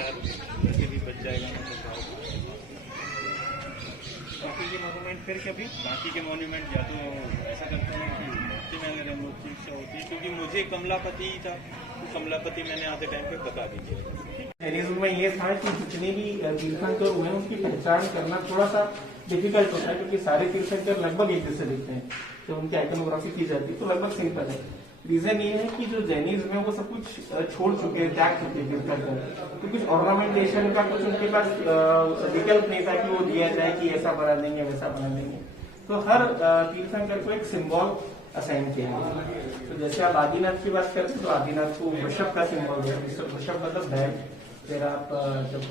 4 पैसे भी बच जाएगा मतलब। बाकी के मोन्यूमेंट फिर कभी बाकी के मोन्यूमेंट या तो ऐसा करते हैं कि नगर मूर्ति से होती है, क्योंकि मुझे कमलापति था तो कमलापति मैंने आधे टाइम पे बता दीजिए। जैनिज्म में ये था कि जितने भी तीर्थंकर हुए हैं उनकी पहचान करना थोड़ा सा डिफिकल्ट होता है, क्योंकि सारे तीर्थंकर लगभग एक जैसे दिखते हैं। तो उनकी आइकनोग्राफी की जाती है तो लगभग सिंपल है। रीजन ये है कि जो जैनिज्म है वो सब कुछ छोड़ चुके हैं, त्याग चुके हैं तीर्थंकर। तो कुछ ऑर्नामेंटेशन का कुछ उनके पास विकल्प नहीं था कि वो दिया जाए कि ऐसा बना देंगे वैसा बना देंगे। तो हर तीर्थंकर को एक सिंबल असाइन किया गया। तो जैसे आप आदिनाथ की बात करते हैं तो आदिनाथ को वृषभ का सिंबल है, वृषभ मतलब बैग। फिर आप जब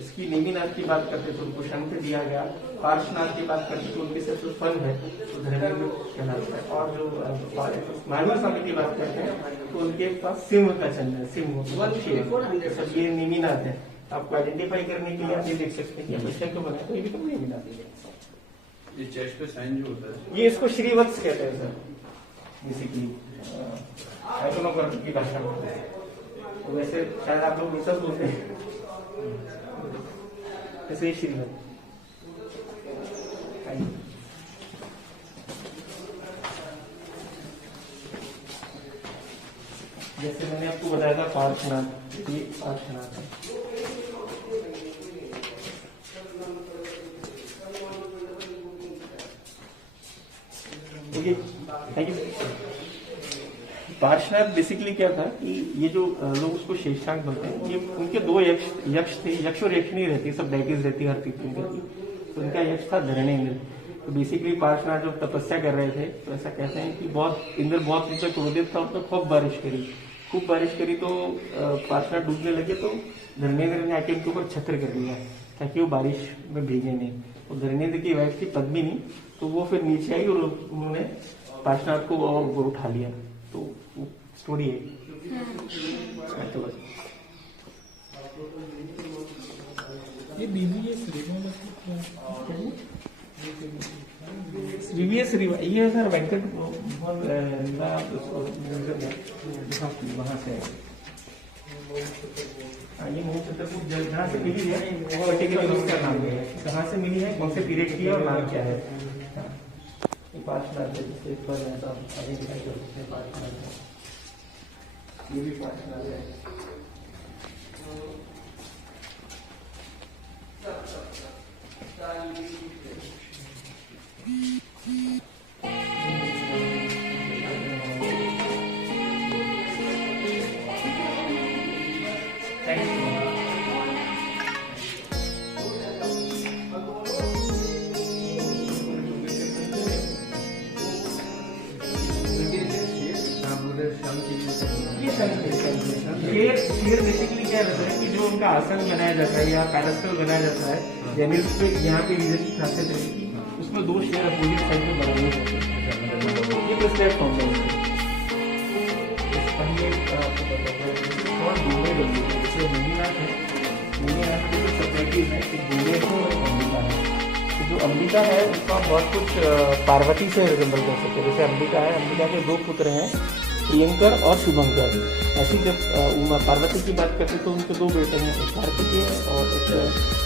इसकी नेमिनाथ की बात करते तो उनको शंख दिया गया। पार्श्वनाथ की बात करते तो उनके सिर्फ फल है तो धर्मेंद्र कहलाता है। और जो महावीर स्वामी की बात करते हैं तो उनके पास सिंह का चिन्ह है, सिंह सब ये नेमिनाथ है। आपको आइडेंटिफाई करने के लिए आप ये देख सकते हैं कि शंख बना तो ये भी तो नेमिनाथ है। ये चेस्ट पे साइन जो होता है ये इसको श्रीवत्स कहते हैं सर, बेसिकली आइकनोग्राफी की भाषा में। तो वैसे शायद आप लोग सब बोलते हैं ऐसे ही श्रीवत्स। जैसे मैंने आपको बताया था पार्श्वनाथ, ये पार्श्वनाथ है। Thank you. पार्श्वनाथ बेसिकली क्या था कि ये जो लोग उसको शेषांक बोलते हैं, ये उनके 2 यक्ष थे। यक्ष और यक्षिणी रहती, सब डैगेज रहती हर तीर्थंकर की। तो उनका यक्ष था धरणेन्द्र। तो बेसिकली पार्श्वनाथ जब तपस्या कर रहे थे तो ऐसा कहते हैं कि बहुत इंद्र बहुत नीचे क्रोधित था, उसने खूब बारिश करी तो पार्श्वनाथ डूबने लगे। तो धर्मेंद्र ने आके उनके ऊपर छत्र कर दिया ताकि वो बारिश में भीगे नहीं। तो धर्मेंद्र की वाइफ थी पद्मिनी, तो वो फिर नीचे आई और उन्होंने पार्श्वनाथ को और ऊपर उठा लिया। तो स्टोरी है। ये CVS रिवा ये सर वेंकट वहाँ से ये मूल छत्रपुर जहाँ से मिली है पर्टिकुलर उसका नाम है, कहाँ से मिली है, कौन से पीरियड की है और नाम क्या है। ये पार्श्वनाथ है जिससे पर आइडेंटिफाई कर सकते हैं। पार्श्वनाथ है, ये भी पार्श्वनाथ है। शेर बेसिकली क्या रहता है कि जो उनका आसन बनाया जाता है या पैरास्टल बनाया जाता है, जैनिज्म पे यहाँ पे रीजन की खासियत है कि उसमें 2 शेर अपोजिट साइड में बनाने होते हैं। ये तो प्लेटफॉर्म है। और दूल्हे बनी है, जैसे नेमिनाथ है, नेमिनाथ के जो सेपरेटिव है, एक दूल्हे है और अंबिका है। तो जो अंबिका है उसको आप बहुत कुछ पार्वती से रिजेंबल कर सकते हैं। जैसे अंबिका है, अंबिका के 2 पुत्र हैं, प्रियंकर और शुभंकर। ऐसी जब पार्वती की बात करते तो उनके 2 बेटे हैं, एक कार्तिकेय और एक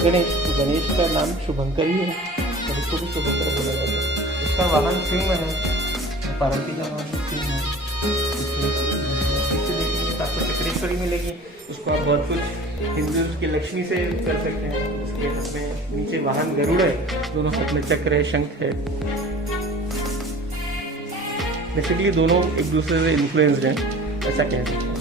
गणेश। तो गणेश का नाम शुभंकर ही है और इसको भी शुभंकर बोला जाता है। इसका वाहन सिंह है, पार्वती का वाहन सिंह है। इसे देखेंगे तो आपको चक्रेश्वरी मिलेगी, उसको आप बहुत कुछ हिंदू की लक्ष्मी से कर सकते हैं। उसके हाथ में नीचे वाहन गरुड़ है, दोनों हाथ में चक्र है, शंख है। बेसिकली दोनों एक दूसरे से इन्फ्लुएंस्ड हैं, ऐसा कह सकते हैं।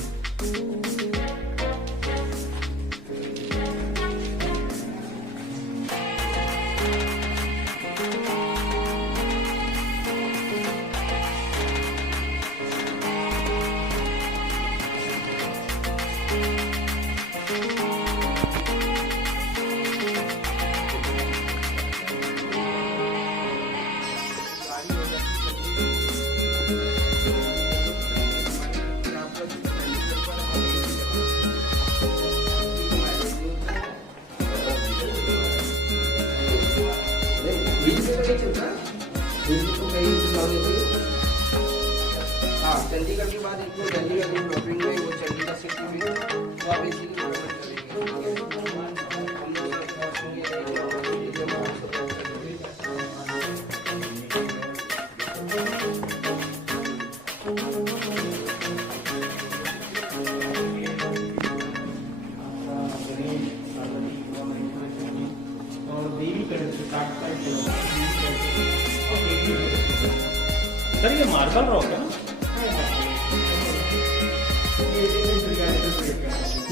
मार्बल रॉक है ना?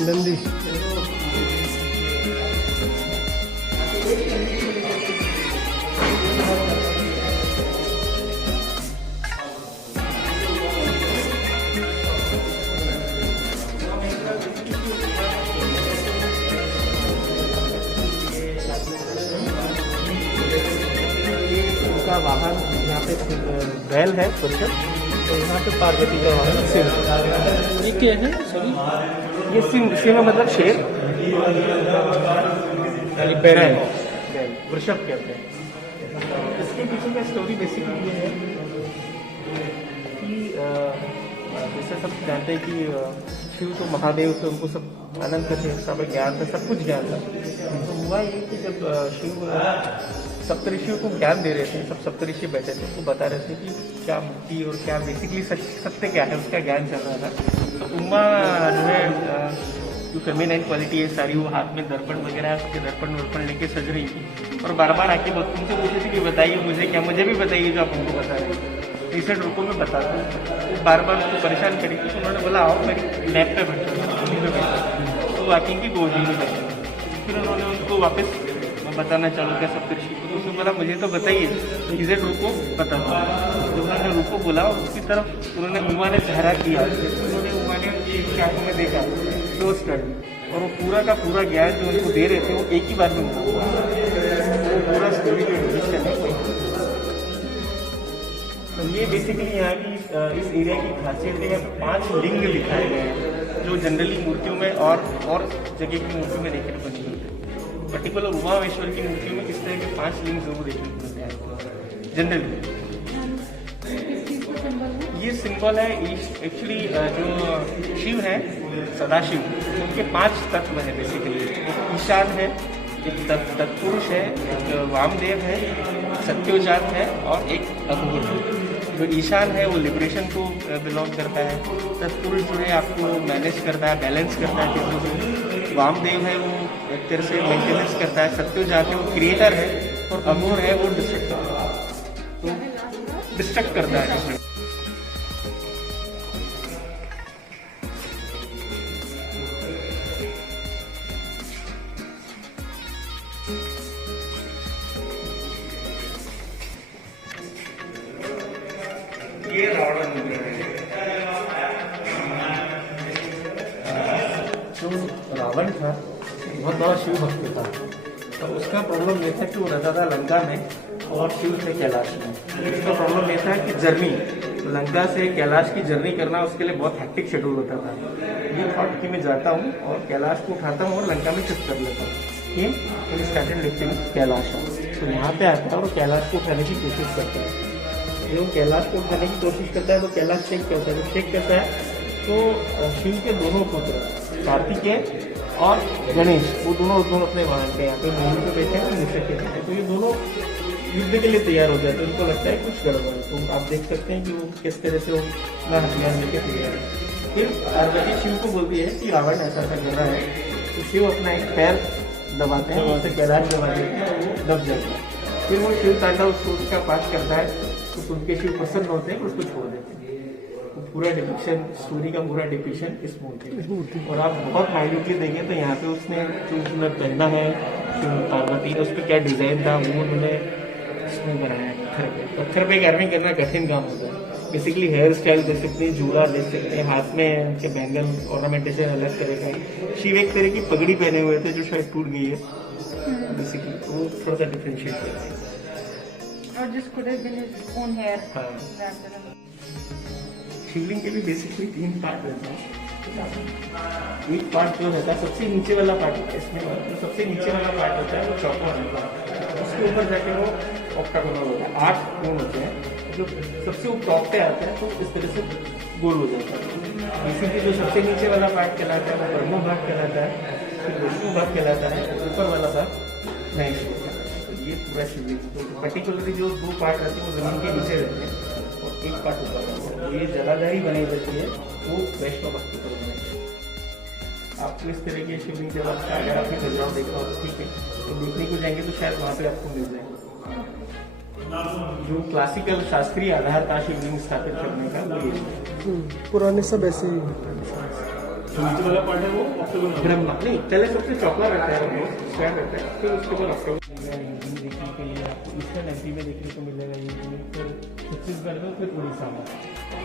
नंदी उनका वाहन यहाँ पे बैल है पुरुष, तो यहाँ पे पार्वती का वाहन सिंह। ये क्या है? सॉरी, ये सिंह मतलब शेर, बैल वृषभ कहते हैं। इसके पीछे का स्टोरी बेसिकली ये है कि जैसे सब जानते हैं कि शिव तो महादेव थे, उनको सब अनंत थे, सब ज्ञान था, सब कुछ ज्ञान था। तो हुआ ये कि जब शिव सप्तऋषियों को ज्ञान दे रहे थे, सब सप्तऋषि बैठे थे, उनको बता रहे थे कि क्या मुक्ति और क्या बेसिकली सत्य क्या है, उसका ज्ञान चल रहा था। तो उमा जो है जो फेमिनाइन क्वालिटी है सारी, वो हाथ में दर्पण वगैरह उसके दर्पण वर्पण लेके सज रही थी और बार बार आके तुमसे पूछी थी कि बताइए मुझे क्या, मुझे भी बताइए जो आप हमको बता रहे हैं, रिसेंट रुको मैं बताता हूँ। वो बार बार उसको परेशान करी थी, तो उन्होंने बोला आओ मेरी लैब पे बैठो, तो वाकिंग की गोदी में बैठे। फिर उन्होंने उनको वापस बताना चालू किया सप्तऋषि को, तो उसने बोला मुझे तो बताइए, रिसेंट रुको बताता हूँ। जब उन्होंने रुको बोला, उसकी तरफ उन्होंने उमा ने चेहरा किया, उन्होंने उमा ने उसकी आंखों में देखा तो स्टडी, और वो पूरा का पूरा ज्ञान जो उनको दे रहे थे वो एक ही बार में उनको पूरा स्टोरी जो डिस्कशन है। तो ये बेसिकली यहाँ की इस एरिया की खासियत है। यहाँ पे 5 लिंग दिखाए गए हैं जो जनरली मूर्तियों में और जगह की मूर्तियों में देखने को नहीं मिलते। पर्टिकुलर उमामेश्वर की मूर्तियों में इस तरह के 5 लिंग जरूर देखने को मिलते हैं जनरली। ये सिंबल है एक्चुअली जो शिव है सदाशिव, उनके 5 तत्व है बेसिकली। एक ईशान है, एक तत्पुरुष है, एक वामदेव है, सत्योजात है और एक अघोर है। जो ईशान है वो लिबरेशन को बिलोंग करता है, तत्पुरुष जो है आपको मैनेज करता है, बैलेंस करता है चीज़ों को, वामदेव है वो एक तरह से मेंटेनेंस करता है, सत्योजात है वो क्रिएटर है, और अघोर है वो डिस्ट्रक्ट करता है। ये रावण जो रावण था बहुत बड़ा शिव भक्त था, तो उसका प्रॉब्लम ये था कि वो रहता था लंका में और शिव थे कैलाश में। उसका प्रॉब्लम ये था कि जर्नी लंका से कैलाश की जर्नी करना उसके लिए बहुत हैक्टिक शेड्यूल होता था। ये थॉट कि मैं जाता हूँ और कैलाश को उठाता हूँ और लंका में शिफ्ट कर लेता हूँ। ये स्टार्टेड लिफ्टिंग कैलाश, तो यहाँ पे आता है और कैलाश को उठाने की कोशिश करता है। जो कैलाश को उठाने की कोशिश करता है तो कैलाश शेक करता है, जब शेक करता है तो शिव के दोनों पुत्र कार्तिकेय और गणेश वो दोनों अपने वाहन पे यहाँ पे मूल पे बैठे हैं, मुझसे खेलते हैं। तो ये दोनों युद्ध के लिए तैयार हो जाते हैं, उनको लगता है कुछ गड़बड़ है। तो आप देख सकते हैं कि वो किस तरह से वो अपना हथियार लेके तैयार है। फिर पार्वती शिव को बोलती है कि रावण ऐसा कर रहा है, तो शिव अपना एक पैर दबाते हैं, उससे कैलाश दबा देते हैं और वो दब जाता है। फिर वो शिव तांडव उसका पाठ करता है, तो सुन के शिव प्रसन्न होते हैं, उसको छोड़ देते हैं। पूरा डिपिक्शन स्टोरी का पूरा डिपिक्शन इस मूर्ति में, और आप बहुत माइन्यूटली देखें तो यहाँ पे उसने जो उसने पहना है पार्वती ने, उस पर क्या डिजाइन था वो उन्होंने इसमें बनाया है पत्थर पे कार्विंग करना कठिन काम होता है। बेसिकली हेयर स्टाइल दे सकते हैं, जूड़ा दे सकते हैं, हाथ में उनके बैंगल ऑर्नामेंटेशन अलग तरह का। शिव एक तरह की पगड़ी पहने हुए थे जो शायद टूट गई है बेसिकली, तो वो थोड़ा सा डिफ्रेंशिएट करता है। Or just could have been his own hair. हाँ। rather than- शिवलिंग के भी बेसिकली 3 पार्ट रहते हैं। एक पार्ट जो रहता है सबसे नीचे वाला पार्ट होता है इसमें, जो सबसे नीचे वाला पार्ट होता है वो चौकोन होता है, उसके ऊपर जाके वो ऑक्टागोनल होता है। 8 कोण होते हैं, जो सबसे टॉप पे आता है तो इस तरह से गोल हो जाता है। बेसिकली जो सबसे नीचे वाला पार्ट कहलाता है वो ब्रह्म भाग कहलाता है, फिर विष्णु भाग कहलाता है, ऊपर वाला भाग महेश होता है। तो ये पूरा शिवलिंग, तो पर्टिकुलरली जो 2 पार्ट रहते हैं वो जमीन के नीचे रहते हैं और एक पार्ट ऊपर रहता है। ये जलाधारी बनाई जाती है वो वैष्णव भक्ति पर बनाई जाती है। आपको इस तरह की शिवलिंग जब आपका अगर आपकी बैकग्राउंड देखा हो तो ठीक है, तो देखने को जाएंगे तो शायद वहाँ पे आपको मिल जाए। जो क्लासिकल शास्त्रीय आधार था शिवलिंग स्थापित करने का वो ये है। पुराने सब ऐसे ही हैं। जो नीचे वाला पार्ट है वो ब्रह्मा नहीं, पहले सबसे चौका रहता है वो स्क्वायर रहता है, फिर उसके बाद ऑक्टोबर देखने के लिए आपको ईस्टर्न एमपी में देखने को मिलेगा ये, फिर छत्तीसगढ़ में, फिर उड़ीसा में।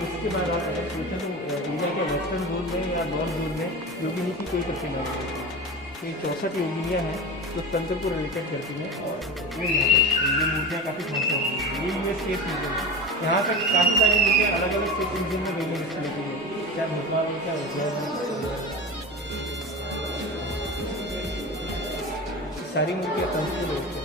उसके बाद आप अगर सोचें तो इंडिया के वेस्टर्न जोन में या नॉर्थ जोन में योगिनी की कोई प्रतिमा नहीं है। तो ये 64 योगिनियाँ हैं जो तंत्र को रिलेटेड करती हैं, और वो यहाँ पर ये मूर्तियाँ काफ़ी खास हैं। ये यूएस केस मूर्तियाँ हैं। यहाँ तक काफ़ी सारी मूर्तियाँ अलग अलग स्टेट रीजन में गई हैं इस तरह की, क्या भोपाल में, क्या उज्जैन में, सारी मूर्तियाँ तंत्र को रिलेटेड हैं।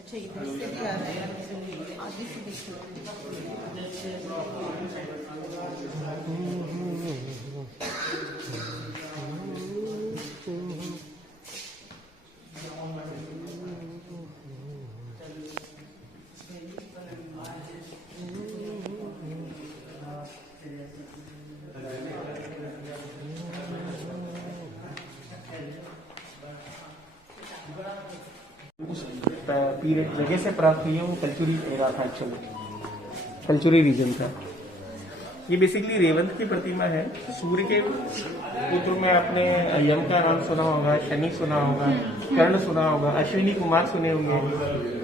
अच्छा इधर से भी आ रहा है, आगे से देखो। उस पीरियड जगह से प्राप्त हुई है वो कल्चुरी एरा था, एक्चुअली कल्चुरी रीजन था। ये बेसिकली रेवंत की प्रतिमा है। सूर्य के पुत्र में आपने यम का नाम सुना होगा, शनि सुना होगा, कर्ण सुना होगा, अश्विनी कुमार सुने होंगे,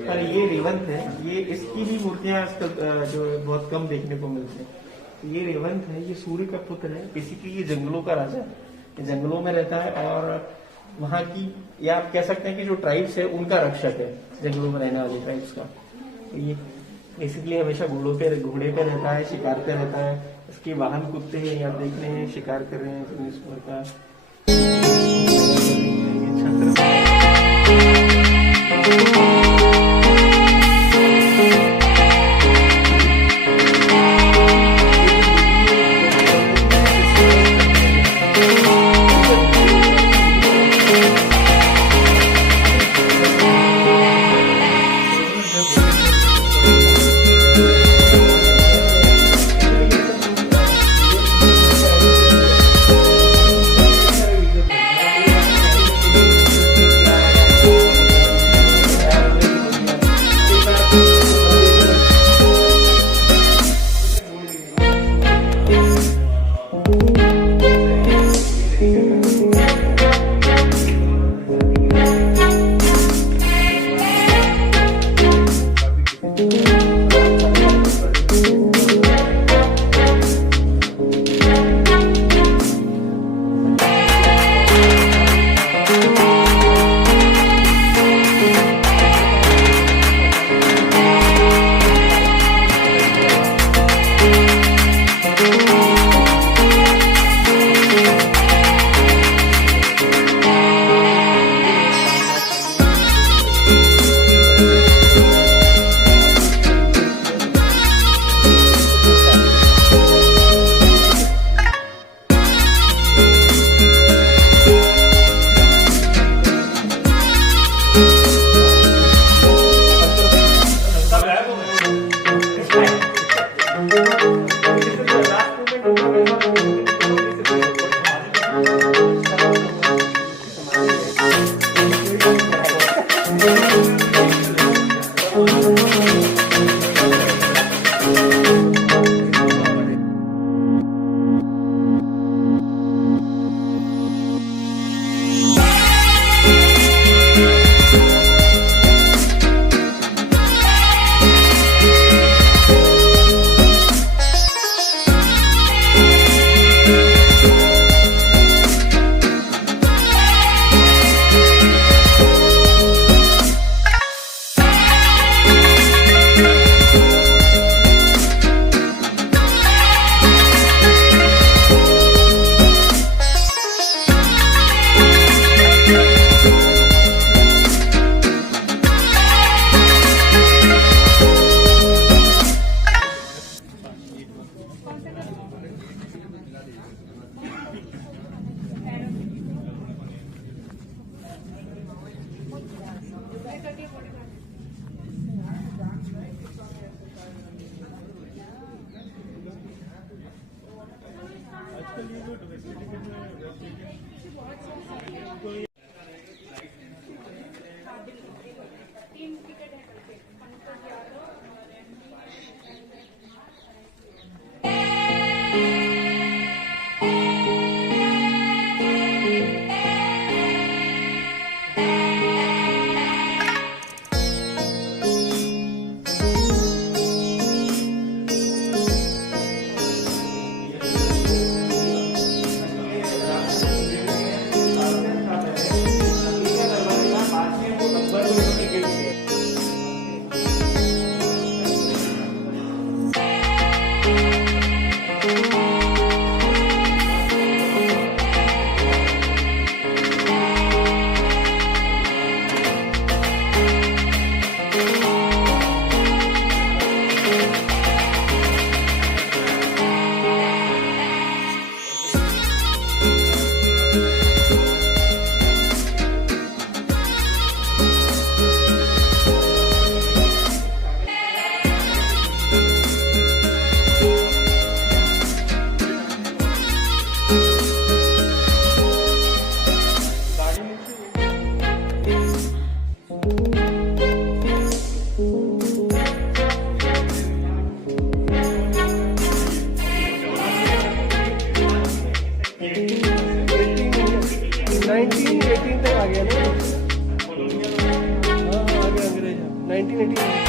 पर ये रेवंत है। ये इसकी भी मूर्तियां आजकल जो बहुत कम देखने को मिलती है। ये रेवंत है, ये सूर्य का पुत्र है। बेसिकली ये जंगलों का राजा है, ये जंगलों में रहता है और वहाँ की, या आप कह सकते हैं कि जो ट्राइब्स है उनका रक्षक है, जंगलों में रहने वाली ट्राइब्स का। तो ये बेसिकली हमेशा घोड़े पे रहता है, शिकार पे रहता है। इसके वाहन कुत्ते हैं, आप देख रहे हैं शिकार कर रहे हैं इस का। ये छत्र तक आ गया ना। हाँ हाँ, आ गया अंग्रेज 1918